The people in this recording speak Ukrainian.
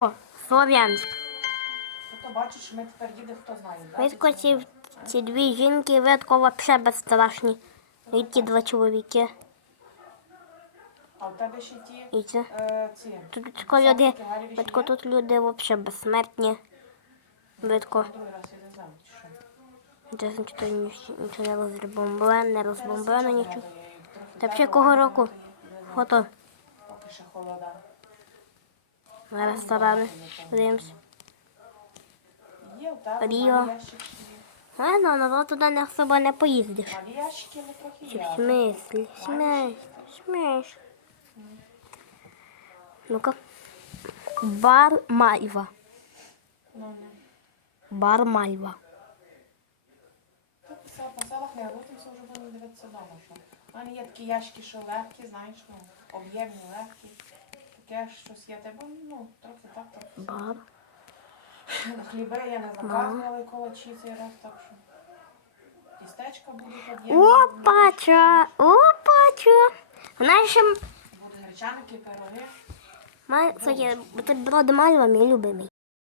О, Слов'янськ. Тобто бачиш, ми тепер їде, хто знає. да? Видко ці, ці дві жінки видко вообще безстрашні. І ті два чоловіки. А у тебе ще ті, І це. е, ці. Тут тако люди, десятки Галіві видко є? тут люди вообще безсмертні. Видко. Другий раз я не знаю, чи що. Чесно, ні- нічого не розбомблене, не розбомблене нічого. Та так взагалі кого року? Фото Поки ще холода. На ресторани. Подивимось. Ріо. малі ну, ну, туди не особо не поїздиш. Але Чи в смислі? Смеш, смеш. Ну-ка. Бар Мальва. Бар Мальва. По селах не рухаємося, вже будемо дивитися вдома. У мене є такі ящики, що легкі, знаєш, ну, об'ємні, легкі. Таке щось є, тебе, ну, трохи так, трохи. Бар. Хліби я не заказувала колочі цей раз, так що. Тістечка будуть об'ємні. Опача! Опача! Знаєш, Будуть гречаники, пироги. Це кстати, бутерброд Мальва мій любимий.